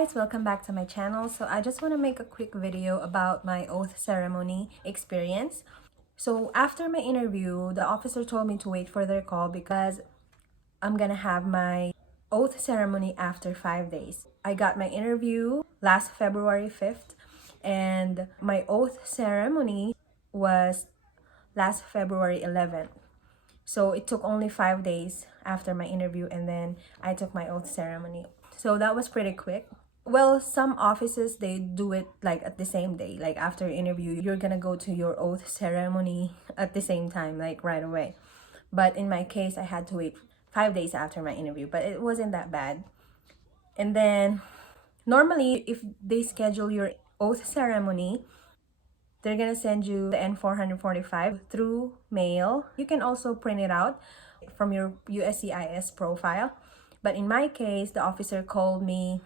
guys, welcome back to my channel. So I just want to make a quick video about my oath ceremony experience. So after my interview, the officer told me to wait for their call because I'm gonna have my oath ceremony after 5 days. I got my interview last February 5th and my oath ceremony was last February 11th. So it took only 5 days after my interview and then I took my oath ceremony. So that was pretty quick. Well, some offices, they do it like at the same day. Like after interview, you're gonna go to your oath ceremony at the same time, like right away. But in my case, I had to wait 5 days after my interview, but it wasn't that bad. And then normally, if they schedule your oath ceremony, they're gonna send you the N445 through mail. You can also print it out from your USCIS profile. But in my case, the officer called me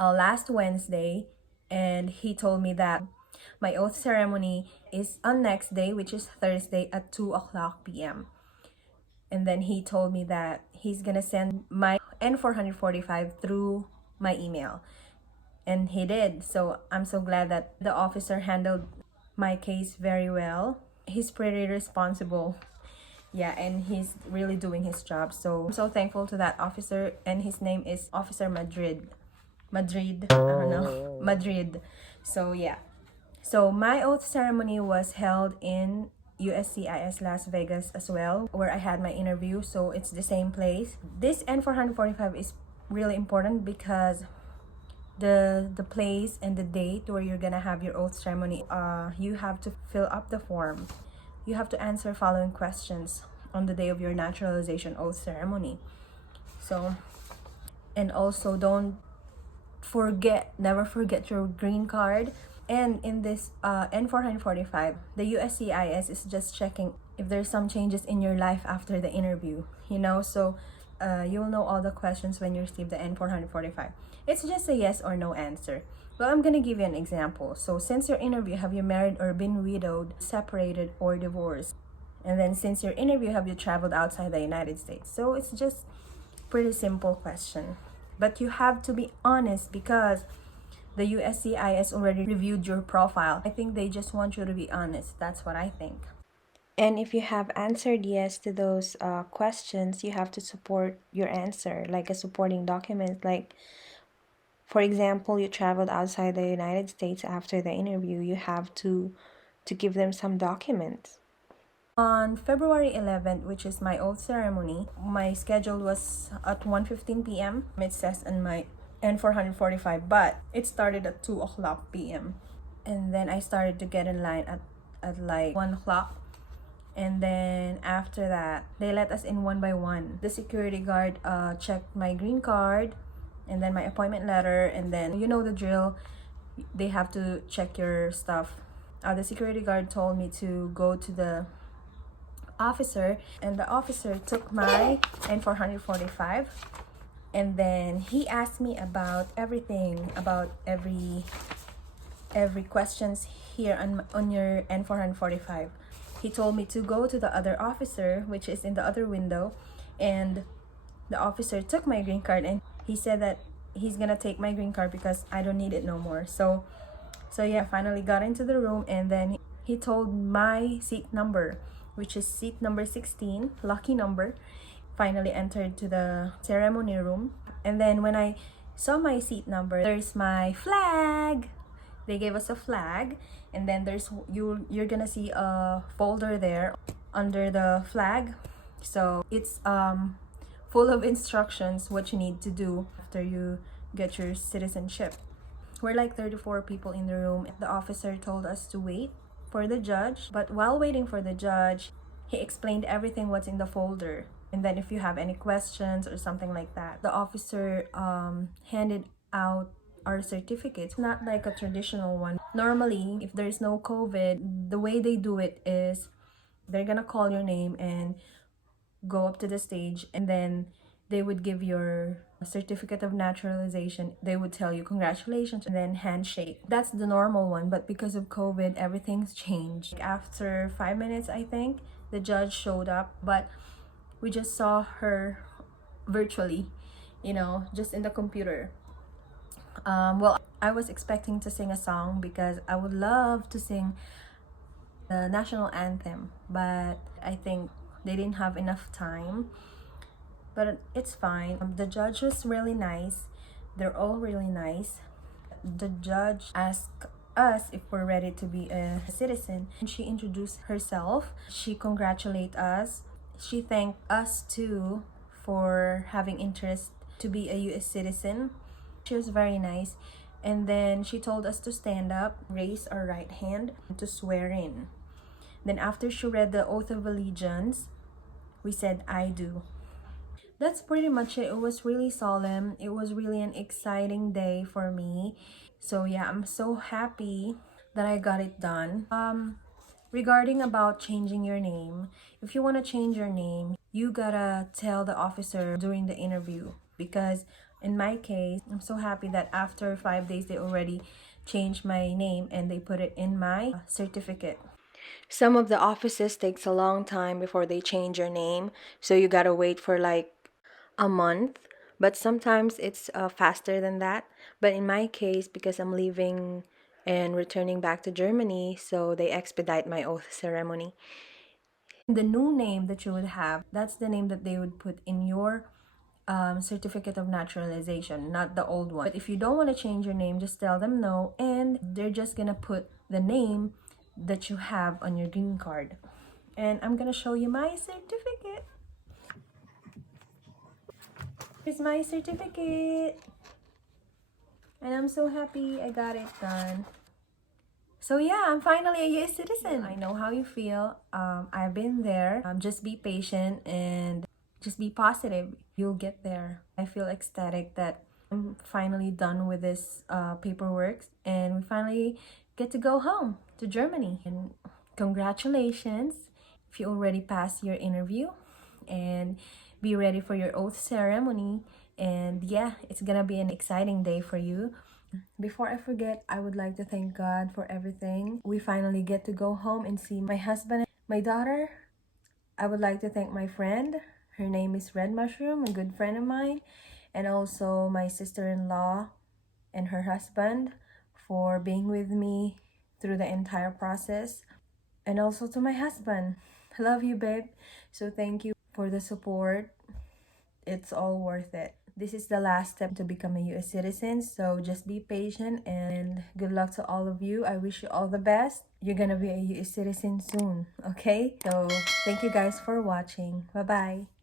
last Wednesday and he told me that my oath ceremony is on next day, which is Thursday at 2 o'clock p.m. And then he told me that he's gonna send my N445 through my email. And he did. So I'm so glad that the officer handled my case very well. He's pretty responsible. Yeah, and he's really doing his job. So I'm so thankful to that officer, and his name is Officer Madrid. I don't know. Madrid. So yeah. So my oath ceremony was held in USCIS Las Vegas as well, where I had my interview. So it's the same place. This N445 is really important because the place and the date where you're gonna have your oath ceremony, you have to fill up the form. You have to answer following questions on the day of your naturalization oath ceremony. So, and also never forget your green card. And in this N445, the USCIS is just checking if there's some changes in your life after the interview, so you'll know all the questions when you receive the N445. It's just a yes or no answer. Well, I'm gonna give you an example. So since your interview, have you married or been widowed, separated, or divorced? And then since your interview, have you traveled outside the United States? So it's just pretty simple question. But you have to be honest because the USCIS already reviewed your profile. I think they just want you to be honest. That's what I think. And if you have answered yes to those questions, you have to support your answer, like a supporting document. Like, for example, you traveled outside the United States after the interview, you have to give them some documents. On February 11th, which is my oath ceremony, my schedule was at 1:15 p.m. It says in my N445, but it started at 2 o'clock p.m. And then I started to get in line at like 1 o'clock. And then after that, they let us in one by one. The security guard checked my green card and then my appointment letter, and then you know the drill. They have to check your stuff. The security guard told me to go to the officer, and the officer took my N445, and then he asked me about everything, about every questions here on your N445. He told me to go to the other officer, which is in the other window, and the officer took my green card and he said that he's gonna take my green card because I don't need it no more. So yeah, I finally got into the room, and then he told my seat number, which is seat number 16, lucky number. Finally entered to the ceremony room, and then when I saw my seat number, there's my flag. They gave us a flag, and then you're gonna see a folder there under the flag. So it's full of instructions what you need to do after you get your citizenship. We're like 34 people in the room. The officer told us to wait for the judge, but while waiting for the judge, he explained everything what's in the folder. And then if you have any questions or something like that, the officer handed out our certificates, not like a traditional one. Normally, if there's no COVID, the way they do it is they're gonna call your name and go up to the stage, and then they would give your certificate of naturalization. They would tell you congratulations and then handshake. That's the normal one, but because of COVID, everything's changed. After 5 minutes, I think, the judge showed up, but we just saw her virtually, just in the computer. Well, I was expecting to sing a song because I would love to sing the national anthem, but I think they didn't have enough time. But it's fine. The judge was really nice. They're all really nice. The judge asked us if we're ready to be a citizen. And she introduced herself. She congratulated us. She thanked us too for having interest to be a US citizen. She was very nice. And then she told us to stand up, raise our right hand to swear in. Then after she read the oath of allegiance, we said, I do. That's pretty much it. It was really solemn. It was really an exciting day for me. So yeah, I'm so happy that I got it done. Regarding about changing your name, if you want to change your name, you gotta tell the officer during the interview, because in my case, I'm so happy that after 5 days they already changed my name and they put it in my certificate. Some of the offices takes a long time before they change your name, so you gotta wait for like a month. But sometimes it's faster than that. But in my case, because I'm leaving and returning back to Germany, so they expedite my oath ceremony. The new name that you would have, that's the name that they would put in your certificate of naturalization, not the old one. But if you don't want to change your name, just tell them no, and they're just gonna put the name that you have on your green card. And I'm gonna show you my certificate. Here's my certificate. And I'm so happy I got it done. So yeah, I'm finally a US citizen. I know how you feel. I've been there. Just be patient and just be positive. You'll get there. I feel ecstatic that I'm finally done with this paperwork and we finally get to go home to Germany. And congratulations if you already passed your interview, and be ready for your oath ceremony. And yeah, it's gonna be an exciting day for you. Before I forget, I would like to thank God for everything. We finally get to go home and see my husband, my daughter. I would like to thank my friend. Her name is Red Mushroom, a good friend of mine, and also my sister-in-law and her husband for being with me through the entire process. And also to my husband. I love you, babe. So thank you for the support. It's all worth it. This is the last step to become a US citizen, so just be patient and good luck to all of you. I wish you all the best. You're gonna be a US citizen soon, okay? So thank you guys for watching. Bye bye.